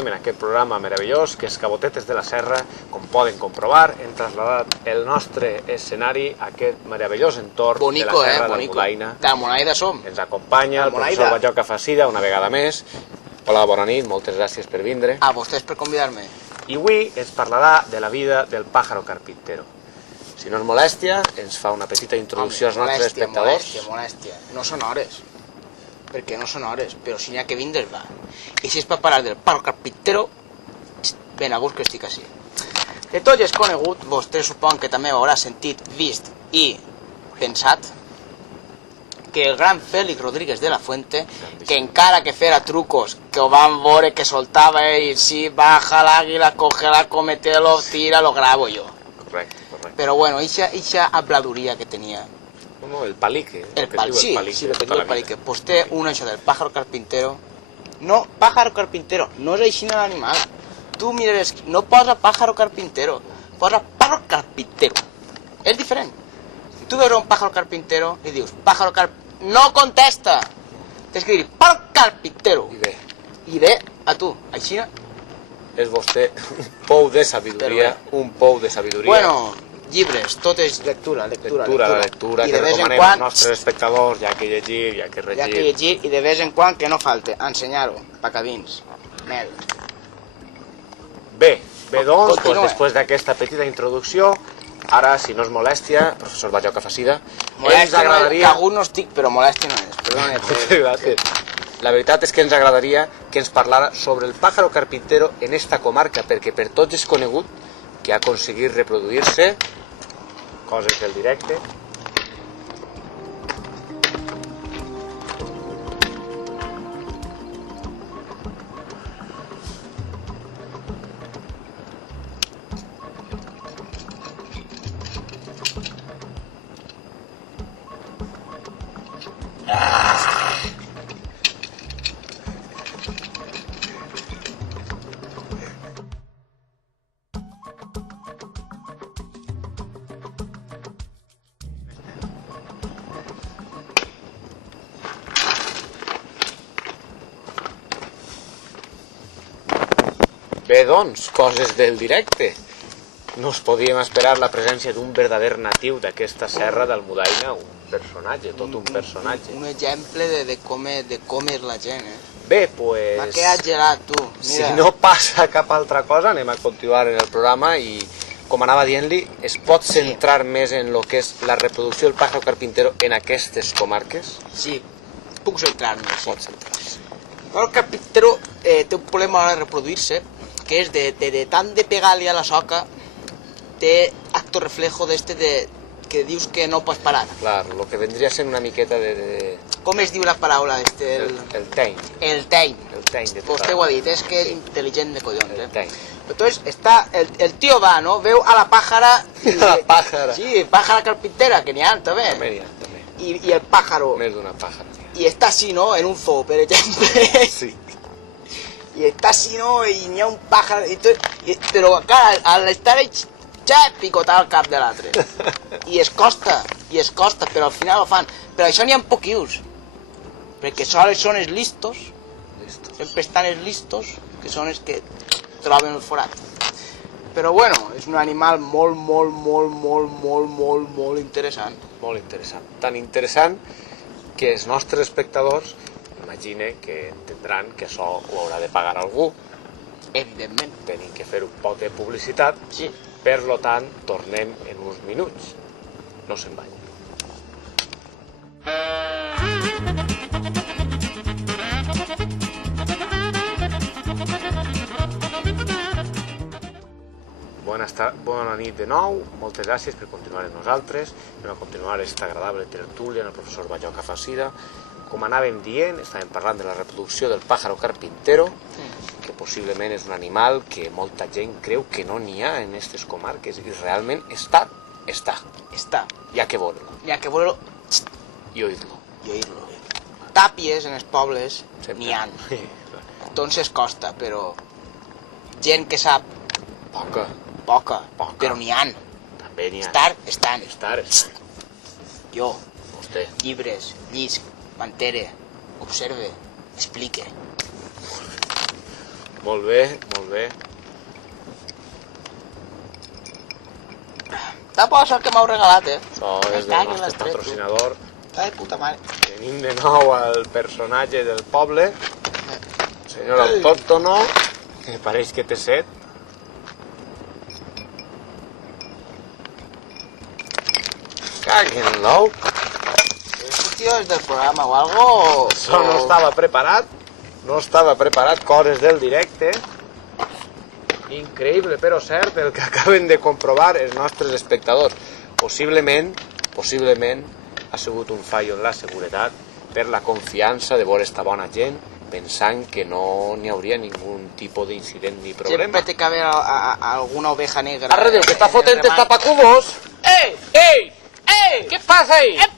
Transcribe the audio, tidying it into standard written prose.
fem en aquest programa meravellós, que és Cabotetes de la Serra. Com poden comprovar, hem trasladat el nostre escenari a aquest meravellós entorn de la Serra d'Almudaina. D'Almudaina som. Ens acompanya el professor Bajoca Facida una vegada més. Hola, bona nit, moltes gràcies per vindre. A vostès per convidar-me. I avui ens parlarà de la vida del pájaro carpintero. Si no és molèstia, ens fa una petita introducció als nostres espectadors. Molèstia. No són hores. Perquè no són hores, però si n'hi ha que vindre, va. I si és per parlar del pájaro carpintero, ben a gust que estic així. De tot és conegut, vostè supon que també ho haurà sentit, vist i pensat, que el gran Félix Rodríguez de la Fuente, que encara que fera trucos, que ho van veure, que soltava ell, sí, baja l'àguila, cógela, cometelo, tira, lo grabo jo. Correcte. Però bueno, eixa habladuria que tenia. No, el palique. Sí, lo que diu el palique. Pues té una això del pájaro carpintero. No, pájaro carpintero, no és així l'animal. Tu mires, no posa pájaro carpintero, posa pájaro carpintero. És diferent. Si tu veus un pájaro carpintero i dius, pájaro carpintero, no contesta. Tens que dir, pájaro carpintero. I bé, a tu, així és vostè un pou de sabidoria, Bueno, llibres, tot és lectura. Lectura, que recomanem als nostres espectadors, ja que llegir, ja que regir. I de vez en quan, que no falte, ensenyar-ho, pacadins, mel. Bé, doncs, després d'aquesta petita introducció, ara, si no és molèstia, professor Bajoca Facida, ens agradaria... Que algun no estic, però molèstia no és, perdona. Gràcies. La veritat és que ens agradaria que ens parlara sobre el pájaro carpintero en esta comarca, perquè per tots és conegut que ha aconseguit reproduir-se, coses del directe. Bé, doncs, coses del directe. No es podíem esperar la presència d'un verdader natiu d'aquesta serra d'Almudaina, un personatge, tot un personatge. Un exemple de com és la gent, Bé, pues... M'ha quedat gelat, tu. Si no passa cap altra cosa, anem a continuar en el programa i, com anava dient-li, es pot centrar més en el que és la reproducció del pájaro carpintero en aquestes comarques? Sí, puc centrar-me, sí. Pot centrar-se. El pájaro carpintero té un problema a l'hora de reproduir-se, que és de tant de pegar-li a la soca, té acto reflejo d'este que dius que no pots parar. Clar, el que vendria sent una miqueta de... Com es diu la paraula? El teiny. El teiny. El teiny de Vostè ho ha dit, és que és intel·ligent de collons. El teiny. Entonces, el tío va, ¿no? Veu a la pájara... La pájara. Sí, pájara carpintera, que n'hi ha, també. També. Y el pájaro. Més d'una pájara. Y está así, ¿no? En un zoo, per exemple. Sí. Y está así, ¿no? Y n'hi ha un pájaro... Però, clar, al estar ja picotar el cap de l'altre. I es costa, però al final ho fan. Però això n'hi ha poquius. Perquè sols són els listos. Sempre estan els listos, que són els que troben el forat. Però bueno, és un animal molt interessant. Molt interessant. Tan interessant que els nostres espectadors imagine que entendran que això ho haurà de pagar algú. Evidentment. Tenim que fer un poc de publicitat. Sí. Per tant, tornem en uns minuts. No se'n vagin. Bona nit de nou, moltes gràcies per continuar amb nosaltres. Anem a continuar aquesta agradable tertúlia amb el professor Bajoca Facida. Com anàvem dient, estàvem parlant de la reproducció del pájaro carpintero, que possiblement és un animal que molta gent creu que no n'hi ha en aquestes comarques, i realment està. Hi ha que veure-lo. I oir-lo. Tàpies en els pobles n'hi ha. Entonces costa, però gent que sap poca, però n'hi ha. També n'hi ha. Estan. Jo, vostè, llibres, llisc, m'entere, observe, explique. Molt bé, molt bé. Tampoc és el que m'heu regalat, Això és del nostre patrocinador. Ai, puta mare. Tenim de nou el personatge del poble, senyor autòctono, que pareix que té set. Caguen l'ou. Este tío es del programa o algo. Això no estava preparat. No estava preparat, coses del directe. Increïble, però cert, el que acaben de comprovar els nostres espectadors. Possiblement ha sigut un fallo en la seguretat per la confiança de veure esta bona gent pensant que no n'hi hauria ningun tipus d'incident ni problema. Siempre tiene que haber alguna oveja negra. Arre, Déu, que està fotent els tapacubos! ¡Ey! ¡Ey! ¡Ey! Què passa ahí? ¡Ey!